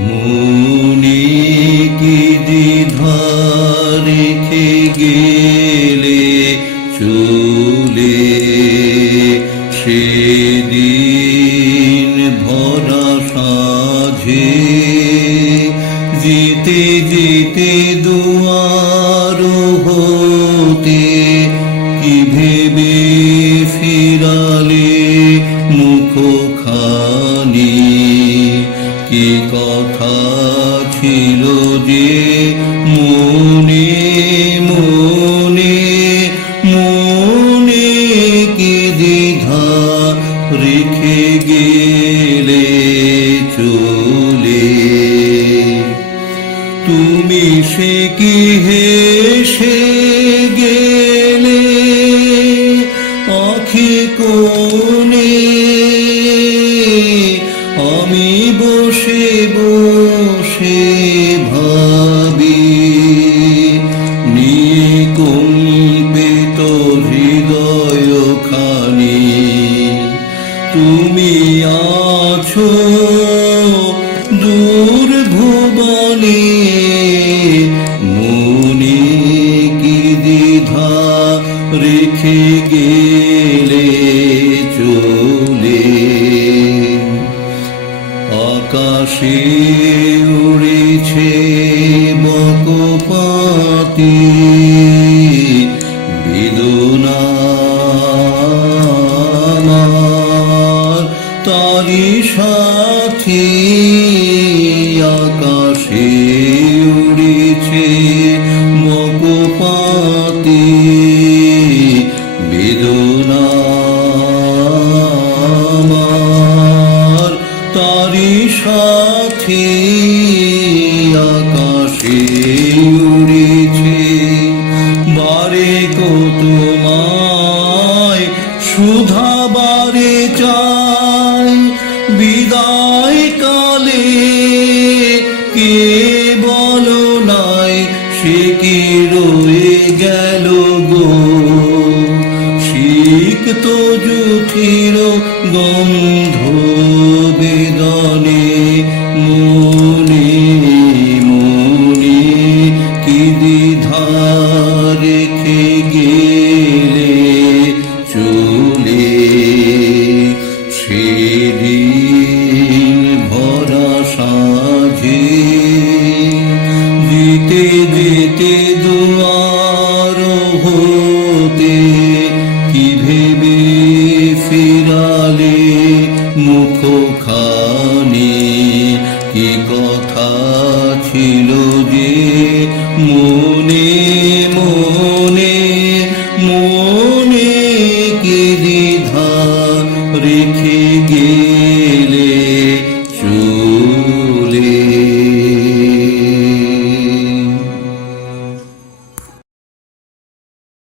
মনে কি দ্বিধা রেখে গেলে চলে, সেদিন ভরা সাঁঝে যেতে যেতে দুয়ার হতে কি ভেবে ফিরালে মুখখানি, কি কথা ছিল যে মনে মনে, মনে কি দ্বিধা রেখে গেলে চলে। তুমি সে কি হেসে গেলে আঁখি কোণে, আমি বসে বসে ভাবি নিয়ে কম্পিত হৃদয় খানি। তুমি আছো দূর ভুবনে, মনে কি দ্বিধা রেখে গেলে চলে। আকাশে উড়েছে বকপাতি বেদনা আমার, তারি সাথী। আকাশে উড়েছে বকপাতি বেদনা আমার, তারি সাথী। আকাশে উড়েছে বারে তোমায় সুধা বারে চাই, বিদায় কালে কে বলো নাই সে কি রয়ে গেল গো। সিক্ত জুথির গন্ধ বেদনে, মনে মনে কি দ্বিধা রেখে গেলে চলে। সেদিন ভরা সাঁঝে যেতে যেতে দুয়ার হতে কি ভেবে ফিরালে মুখখানি, কি কথা ছিল যে মনে মনে, মনে কি দ্বিধা রেখে